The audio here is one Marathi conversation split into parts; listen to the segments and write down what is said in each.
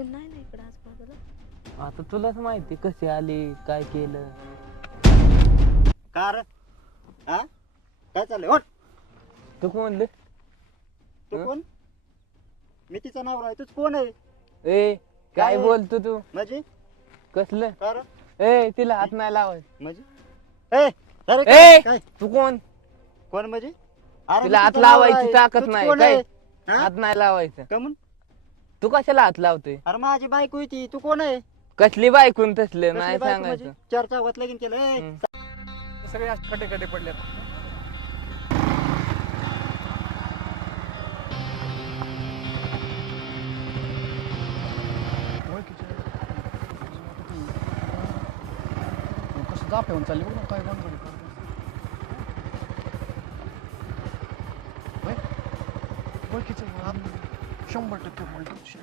कोण नाही ना इकडे आजूबाजूला. आता तुलाच माहिती कशी आली काय केलं. कार हा काय चाललंय ओट तू कोण म्हणलं? तू कोण? मी तिचा नवरा आहे. तूच कोण आहे? ए काय काय? बोलतो तू? म्हणजे कसलं? कार ए तिला हात नाही लावायचं. म्हणजे ए अरे ए काय तू कोण? कोण म्हणजे? अरे तिला मी हात तिचा नवरा लावायची आहे. ताकद तूच नाही कोण काय? आहे? हा? हात नाही लावायचं. का म्हणून? तू कशाला हात लावतोय? अरे माझी बायको आहे ती. तू कोण आहे? कसली बायकून तसलं कसली नाही बायको म्हणजे? सांगायचं. चर्चा होत लगीन केलं ए, हम्म. सगळे असे खड्डे खड्डे पडलेत. कसं जाप येऊन चालली बघ ना काय बनवली. 100% बोलतो 100%.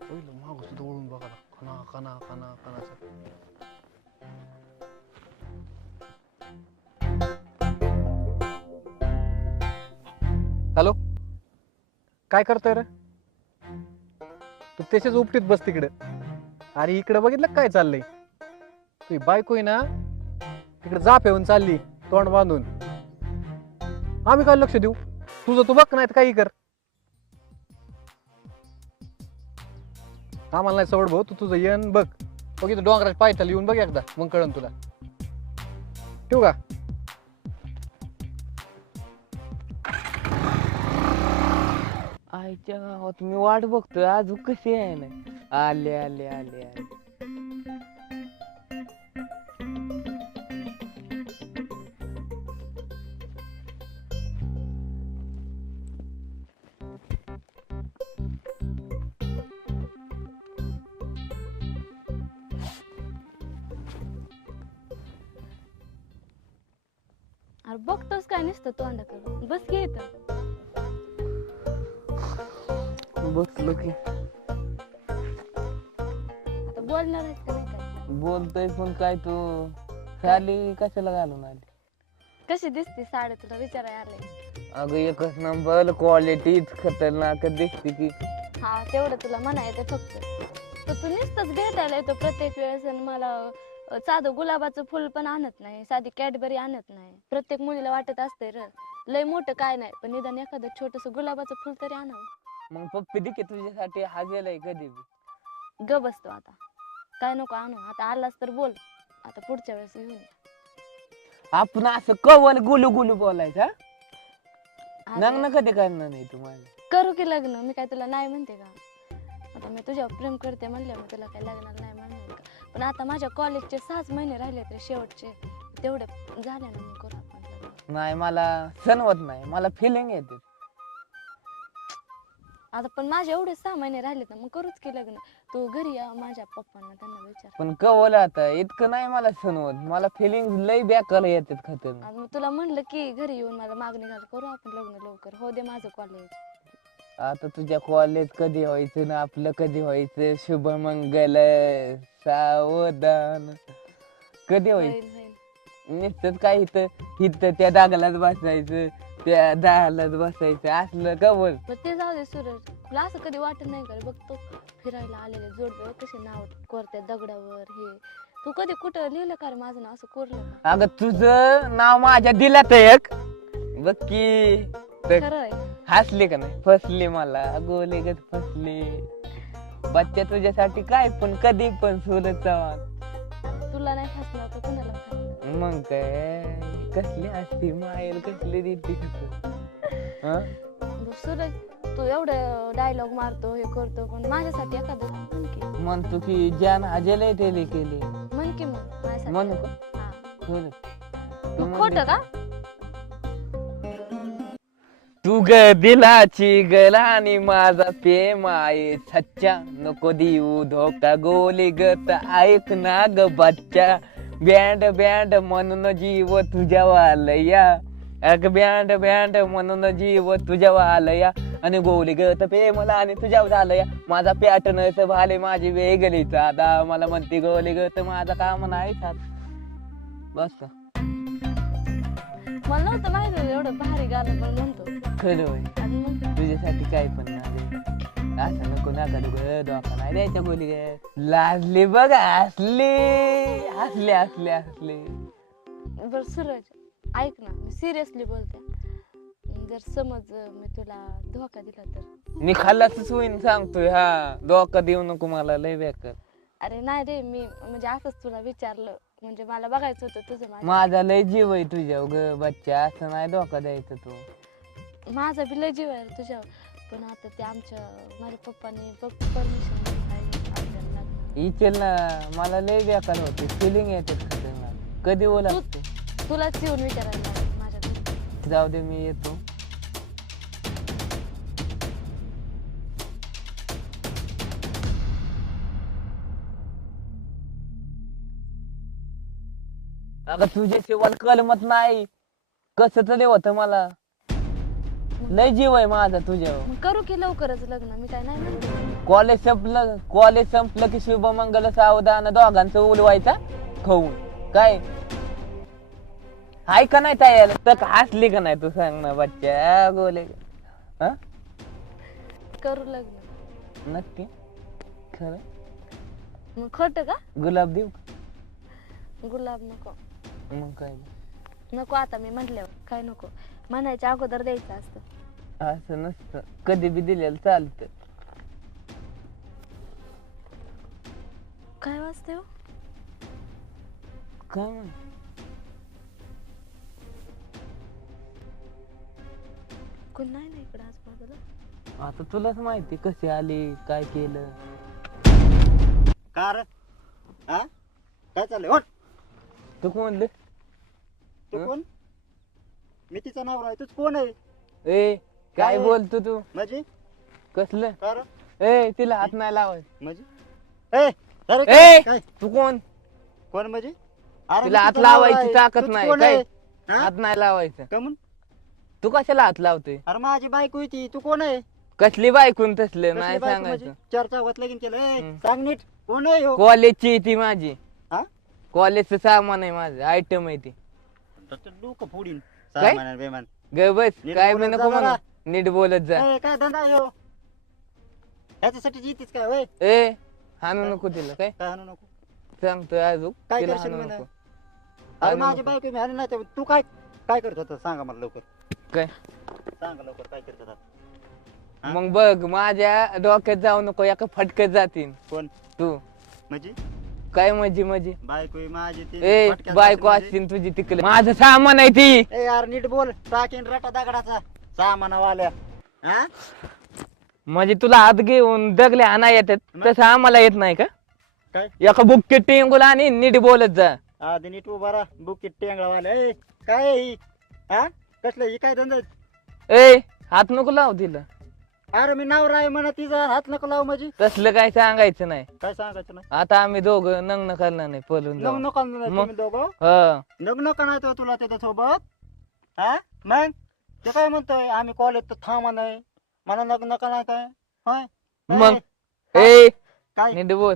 पहिलं मागं सुद्धा वळून बघा कना कना कना कनाचा. हॅलो काय करतोय रे तू? त्याच्याच उपटीत बस तिकडे. अरे इकडे बघितलं काय चाललंय? तुझी बायको आहे ना तिकडे जाप येऊन चालली तोंड बांधून. आम्ही काय लक्ष देऊ? तुझं तू बघ नाही तर काही कर. आम्हाला नाही सवड भाऊ. तू तुझं येण बघ. बघ इथं डोंगराच्या पायथ्याला येऊन बघ एकदा मग कळन तुला. ठेवू का? आईच्या गावात मी वाट बघतोय अजून कशी आहे ना. आले आले आले आले. अरे बघतोस काय नसतं तोंडाकडे. बस घे इथं. बसलो की. आता बोलणार आहेस का नाही काय? बोलतोय पण काय तू खाली कशाला घालून आली? कशी दिसते साडी तुला विचारायला आलंय. अगं एकच नंबर क्वालिटी खतरनाक दिसते की. हा तेवढं तुला म्हणायचं फक्त. तर तू नुसतंच भेटायला येतो प्रत्येक वेळेस आणि मला साधं गुलाबाचं फुल पण आणत नाही, साधी कॅडबरी आणत नाही. प्रत्येक मुलीला वाटत असतंय र लय मोठं काय नाही पण निदान एखादं छोटस गुलाबाचं फुल तरी आणावं. मग पप्पी दे की तुझ्यासाठी हा गेलाय कधी बी. ग बसतो आता. काय नको आणू. आता आलास तर बोल. आता पुढच्या वेळेस घेऊन ये. आपण असं कवल गुलू गुलू बोलायचं हा? अरे, लग्न कधी करणार नाही तुम्हाला? करू की लग्न. मी काय तुला नाही म्हणते का? आता मी तुझ्यावर प्रेम करते म्हणलं मी तुला काय लग्नाला नाही म्हणणार का? पण आता माझ्या कॉलेजचे 6 महिने राहिले ते शेवटचे. तेवढे झाले ना मग करू आपण लग्न. नाही मला सणवत नाही. मला फिलिंग येते. आता पण माझे एवढे 6 महिने राहिले ना मग करूच की लग्न. तू घरी या माझ्या पप्पांना त्यांना विचार. पण कवल आता इतकं नाही मला सणवत. मला फिलिंग लय बेकार येतात खतरनाक. आणि मग तुला म्हणलं की घरी येऊन मला मागणी घाल करू आपण लग्न लवकर. हो दे माझं कॉलेज. आता तुझ्या कॉलेज कधी व्हायचं ना आपलं कधी व्हायचं? शुभमंगल सावधान कधी व्हायचं? होईल होईल. नुसतंच काय इथं त्या दागलाच बसायचं त्या दागलाच बसायचं असलं कवल. मग ते जाऊ दे सूरज. तुला असं कधी वाटत नाही का रे? बघतो फिरायला आलेले जोडवे कसे नाव कोरत्या दगडावर हे. तू कधी कुठं लिहिलं का रे माझं नाव असं कोरलं का? अगं तुझं नाव माझ्या दिलात एक बघ की. तर खरं आहे. हसली का नाही? फसली मला गोलेगत फसली. बच्चा तुझ्यासाठी काय पण कधी पण सूरज चव्हाण. तुला नाही फसणार तर कुणाला फसणार? मग काय कसली असती मायल कसली देते बघ सूरज तू एवढं डायलॉग मारतो हे करतो पण माझ्यासाठी एखादं म्हण की. म्हणतो की जान हजेला केली म्हण की मग माझ्यासाठी. म्हणू का? हा. होय. मग खोटं का? तू ग दिलाची गलानी माझा प्रेम आहे सच्चा नको देऊ धोका गोली गत ऐक ना ग बच्चा. बँड बँड म्हणून जीव तुझ्या वालया. अग बँड बँड म्हणून जीव तुझ्या वालया. आणि गोली गत प्रेमला आणि तुझ्या झालया. माझा पॅटर्न भाले माझी वेगळी साधा. मला म्हणते गोली गत माझा काम नाही साध. बस का? मला नव्हतं माहिती एवढं भारी गाणं पण म्हणतो. खरं होय. आणि मग तुझ्यासाठी काय पण ना रे. असं नको नका तू ग धोका नाही द्यायच्या गोली ग. लाजली बघ हसली हसले हसले हसले. बरं सूरज ऐक ना, मी सिरियसली बोलते. जर समज मी तुला धोका दिला तर? मी खाल्लाच होईन सांगतोय. हा धोका देऊ नको मला लय बेकार. अरे नाही रे, मी म्हणजे असंच तुला विचारलं, म्हणजे मला बघायचं होतं तुझं माझ्या. माझा लय जीव आहे तुझ्यावर ग बच्चा. असं नाही धोका द्यायचा तू. माझा बी लय जीव आहे रे तुझ्यावर, पण आता ते माझ्या पप्पाने परमिशन दिली. इचल ना, मला लय बेकार होते. फिलिंग येते खतरनाक. कधी ओळखते तुलाच येऊन विचारायला लागेल माझ्या घरी. जाऊ दे मी येतो. अगं तुझ्याशिवाय कलमत नाही. कसं तरी होतं मला. लय जीव आहे माझा तुझ्यावर. मग करू की लवकरच लग्न, मी काय नाही म्हणते. कॉलेज संपलं की शुभमंगल सावधान दोघांचं उलवायचा खाऊन. काय हाय का नाही तयार? तर हसली का नाही तू सांग ना बच्चा गोले. हा करू लग्न नक्की खरं? मग खोट का? गुलाब देऊ का? गुलाब नको. मग काय नको, आता मी म्हटल्यावर काय नको. म्हणायच्या अगोदर द्यायचं असतं. असं नसतं, कधी बी दिलेलं चालतं. काय वाजते हो? काय म्हण? कोण नाही ना इकडे आजूबाजूला. आता तुलाच माहिती कशी आली काय केलं. का रे? हा काय चाललंय? ओट. तू कोण म्हणले? तू कोण? मी तिचा नवरा आहे. तूच कोण आहे? ए काय काय? बोलतो तू? म्हणजे कसलं? का रे? ए तिला हात नाही लावायचं. म्हणजे ए अरे ए काय तू कोण? कोण म्हणजे? अरे तिला मी हात तिचा नवरा लावायची आहे. ताकद तूच नाही कोण काय? आहे? हा? हात नाही लावायचं. का म्हणून? तू कशाला हात लावतोय? अरे माझी बायको आहे ती. तू कोण आहे? कसली बायकून तसलं कसली नाही बायको म्हणजे? सांगायचं. चर्चा होत लगीन केलं. ए, हम्म. सांग नीट कोण आहे हो? कॉलेजची ती माझी. हा? कॉलेजचं सामान आहे माझं. आयटम आहे ती. डोकं फोडीन. काय? सामान बेमान. ग बस नीट काय बोलत मी जा नको जरा. म्हणू. नीट बोलत जा. ए, काय धंदा आहे हो? ह्याच्यासाठी जीतीस काय होय? ए हाणू नको तिला काय काय हाणू नको? सांगतोय अजून. काय तिला करशील हाणू म्हणा? नको. अरे हाणू माझी नको. बायको मी हाणू नाही तर तू काय काय करत होता? सांगा मला लवकर. काय सांगा लवकर काय करत होता? हा? मग बघ माझ्या डोक्यात जाऊ नको. एका फटक्यात जातीन कोण? तू. म्हणजे काय मजी बायको आहे माझी ती ए फटक्यात बायको म्हणजे? असतील तुझी तिकडे. माझं सामान आहे ती. ए यार नीट बोल. टाकीन रटा दगडाचा सामानावाल्या. हा? म्हणजे तुला हात घेऊन दगले आणा येतात तसं आम्हाला येत नाही का? काय? एका बुक्की टिंगूला आणि नीट बोलत जा. आधी नीट उभा राहा. बुकीट टेंगळावाल्या. ए काय आहे ही? हा कसलं ही काय धंदा? ए हात नको लाव तिला. अरे मी नवरा आहे म्हणा तिचा हात नको लावू म्हणजे तसलं काय सांगायचं नाही. काय सांगायचं ना? आता आम्ही दोघं नग्न करणार नाही पळून जाऊ. लग्न करणार मग? तुम्ही दोघं? हा लग्न करायचं तुला त्याच्या सोबत? हा मग ते काय म्हणतोय आम्ही कॉलेज तर थांबा नाही मला लग्न करायचं आहे होय? मग? ए, ए काय नीट बोल.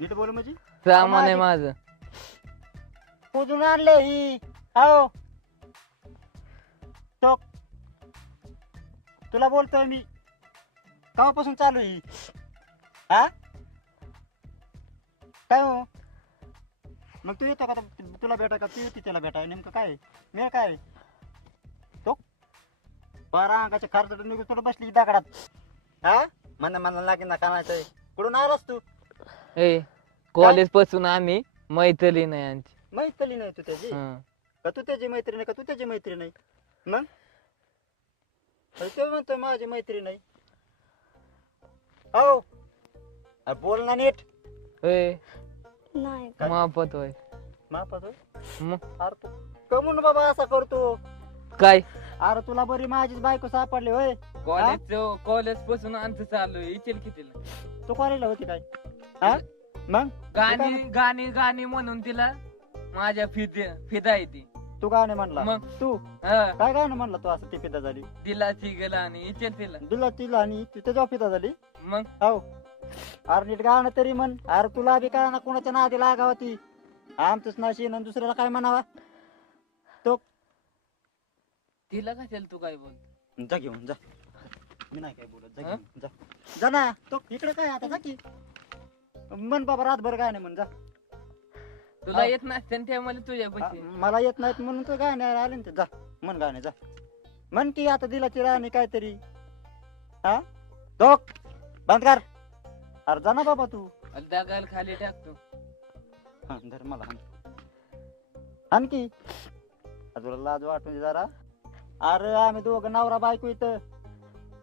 नीट बोल म्हणजे सामान आहे माझं. कुठून आणले ही? हो तो तुला बोलतोय मी केव्हापासून चालू ही? हा काय हो? मग तू येतो का तुला भेटाय का? तू येते त्याला भेटाय नेमकं काय मी काय तो बारा अंगाच्या खर्च निघून तुला बसली दगडात. हा मला लागेल ना कानायचंय. कुठून आलास तू? ए कॉलेज पासून आम्ही मैत्रिणी नाही यांची. मैत्री नाही तू त्याची? हा. का तू त्याची मैत्री नाही का तू त्याची मैत्री नाही? मग तो म्हणतोय माझी मैत्री नाही. हो अरे बोल ना नीट. ए नाही काय? मापत होय. मापात होय? मग अरे तू कमून बाबा असा करतो? काय अरे तुला बरी माझीच बायको सापडली होय? कॉलेज पासून आमचं चालू आहे. इचल कितीला तू कॉलेजला होती काय? हा मग गाणी म्हणून तिला माझ्या फिदा येते. तू गाणे म्हणला? मग? तू हा. काय गाणं म्हणला तू असं ती फिदा झाली? दिलाची गेला आणि इचल तिला. दिला तिला आणि तू त्याच्यावर फिदा झाली? मग हो अरे नीट गाणं तरी म्हण. अरे तुला बी काय ना कोणाच्या नादी लागावं ती. आमचंच नाशी आणि दुसऱ्याला काय म्हणावा? तो तिला कशाला तू काय बोल? जा घेऊन जा. मी नाही काय बोलत, जा घेऊन जा. जा ना तो इकडे काय आता, जा की. मन बाबा रातभर काय नाही म्हण, जा. तुला येत नसते ते मला तुझ्या पैसे. मला येत नाहीत म्हणून तर गाणे आले ना ते. जा मन गाणे, जा म्हण की आता दिलाची राणी काहीतरी. हा डोक बंद कर. अरे जा ना बाबा तू. दगाल खाली टाकतो. हा धर मला हाण. हाण की. तुला लाज वाटून दे जरा. अरे आम्ही दोघं नवरा बायको इथं.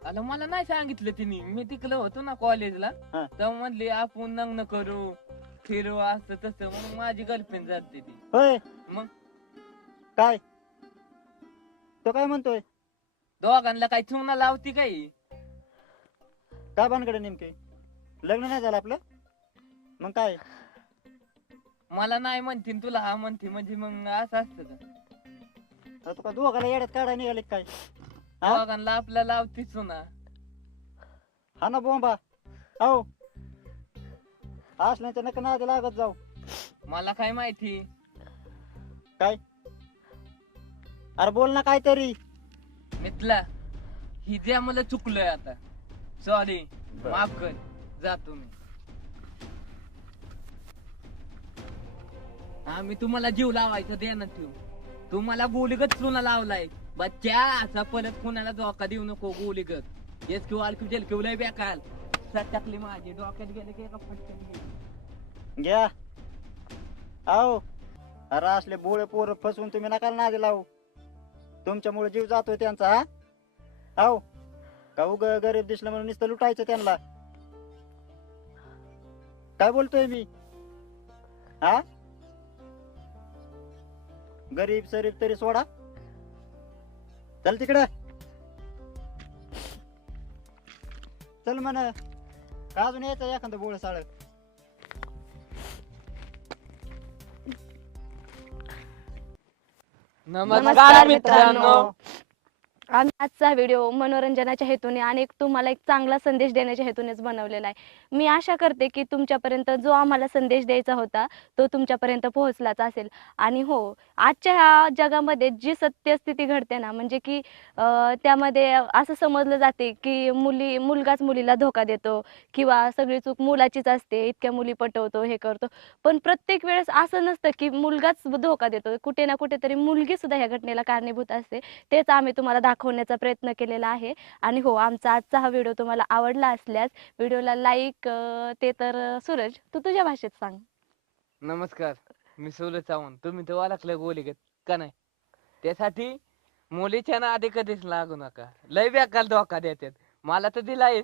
अरे मला नाही सांगितलं तिने. मी तिकडे होतो ना कॉलेजला, हा. तेव्हा म्हणले आपण लग्न करू फिरू असं तसं, म्हणून माझी गर्लफ्रेंड जाते ती. होय मग काय तो काय म्हणतोय, दोघांना काही चुना लावती काही. काय भानगडे नेमके, लग्न नाही झालं आपलं, मग काय. मला नाही म्हणते न तुला हा म्हणते, म्हणजे मग असं असतं का. आता तू का दोघाला येड्यात काढायला निघाले काय. हा? दोघांना आपल्या लावती चुना. हा ना बोंबा. हो असल्याच्या नका नादी लागत जाऊ. मला काय माहिती. काय अरे बोल ना काहीतरी. मितला ही जे मला चुकलोय आता, सॉरी बरं. माफ कर, जातो मी. आम्ही तुम्हाला जीव लावायचा देणार ठेवू. तुम्हाला गोलीगत चुना लावलाय बच्चा, असा परत कुणाला धोका देऊ नको. गोलीगत येस किंवा अल्कू जेल किंवा लय बेकाल टाकली माझी डोक्यात गेले की एका फटक्यात गेली. घ्या. आओ अरे असले बोळे पोर फसवून तुम्ही नका नादी लावू. तुमच्यामुळे जीव जातोय त्यांचा. हा आओ का उग गरीब दिसलं म्हणून नुसतं लुटायचं त्यांना. काय बोलतोय मी. हा गरीब सरीब तरी सोडा. चल तिकडे. चल म्हण. का अजून यायचं एखादं बोळ साळ. नमस्कार मित्रांनो. आम्ही आजचा व्हिडिओ मनोरंजनाच्या हेतूने आणि तुम्हाला एक चांगला संदेश देण्याच्या हेतूनेच बनवलेला आहे. मी आशा करते की तुमच्यापर्यंत जो आम्हाला संदेश द्यायचा होता तो तुमच्यापर्यंत पोहोचलाच असेल. आणि हो, आजच्या ह्या जगामध्ये जी सत्यस्थिती घडते ना, म्हणजे की त्यामध्ये असं समजलं जाते की मुलगाच मुलीला धोका देतो किंवा सगळी चूक मुलाचीच असते, इतक्या मुली पटवतो हे करतो. पण प्रत्येक वेळेस असं नसतं की मुलगाच धोका देतो. कुठे ना कुठेतरी मुलगी सुद्धा ह्या घटनेला कारणीभूत असते. तेच आम्ही तुम्हाला दाखवण्याचा प्रयत्न केलेला आहे. आणि हो, आमचा आजचा हा व्हिडिओ तुम्हाला आवडला असल्यास व्हिडिओला लाईक ते तर सूरज तू तुझ्या भाषेत सांग. नमस्कार, मी सूरज सावंत. तुम्ही तर ओळखलं गोलीगत का नाही. त्यासाठी मुलीच्या नादी कधीच लागू नका. लय बेकार धोका देतात. मला तर दिलाय.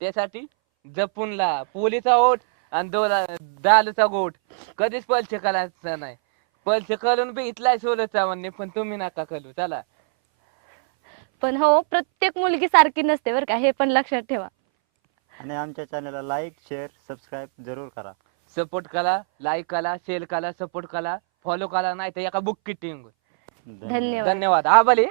त्यासाठी जपून ला. पोलीचा ओठ आणि दालूचा गोठ कधीच पलचे करायचा नाही. पलचे करून बी इथलाय सूरज सावंतने, पण तुम्ही नका करू. चला. पण हो, प्रत्येक मुलगी सारखी नसते बरं का, हे पण लक्षात ठेवा. आणि आमच्या चॅनलला लाईक शेअर सबस्क्राईब जरूर करा. सपोर्ट करा, लाईक करा, शेअर करा, सपोर्ट करा, फॉलो करा, नाही तर एका बुक किटिंग. धन्यवाद. धन्यवाद. आभारी.